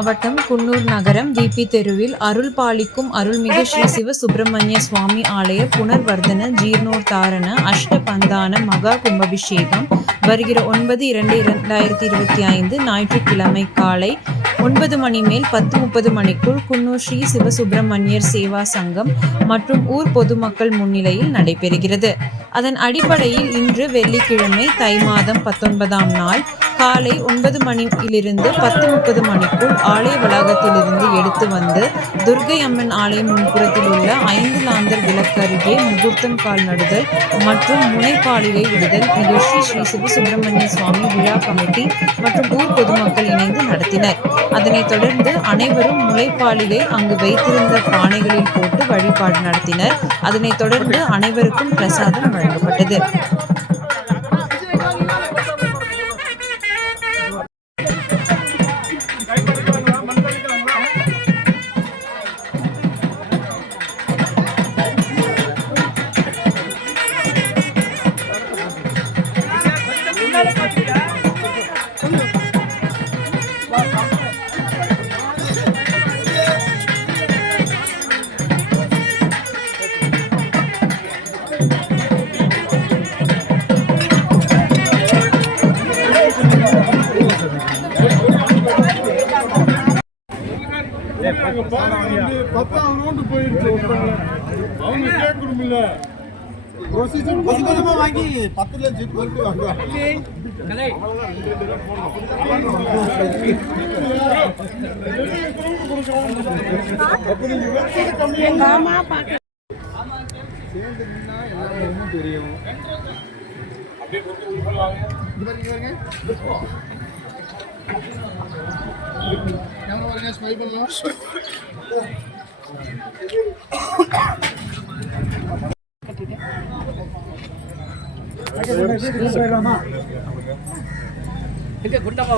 மாவட்டம் குன்னூர் நகரம் வி.பி. தெருவில் அருள் பாலிக்கும் அருள்மிகு ஸ்ரீ சிவ சுப்பிரமணிய சுவாமி ஆலய புனர்வர்தன ஜீர்ணோத்தாரண அஷ்டபந்தான மகா கும்பாபிஷேகம் வருகிற 9/2/2025 ஞாயிற்றுக்கிழமை காலை 9 மணி மேல் 10:30 மணிக்குள் குன்னூர் ஸ்ரீ சிவசுப்பிரமணியர் சேவா சங்கம் மற்றும் ஊர் பொதுமக்கள் முன்னிலையில் நடைபெறுகிறது. அதன் அடிப்படையில் இன்று வெள்ளிக்கிழமை தை மாதம் 19ஆம் நாள் காலை 9 மணியிலிருந்து 10:30 மணிக்குள் ஆலய வளாகத்திலிருந்து எடுத்து வந்து துர்க்கை அம்மன் ஆலயம் முன்புறத்தில் உள்ள 5 லாந்தர் விளக்கு அருகே முகூர்த்தம் கால் நடுதல் மற்றும் முனைப்பாலிகை விடுதல் நிகழ்ச்சி ஸ்ரீ சிவசுப்பிரமணிய சுவாமி விழா கமிட்டி மற்றும் ஊர் பொதுமக்கள் இணைந்து நடத்தினர். அதனைத் தொடர்ந்து அனைவரும் முளைப்பாலிகை அங்கு வைத்திருந்த பானைகளில் போட்டு வழிபாடு நடத்தினர். அதனைத் தொடர்ந்து அனைவருக்கும் பிரசாதம் வழங்கப்பட்டது. அவங்க கேட்கணும்ல ப்ரொசீஜர் கொஞ்சமா வாங்கி 10 லட்சம் கொடுத்து வாங்குவாங்க. தெரியும் ஸ்மைல் பண்ணலாம். குண்டமா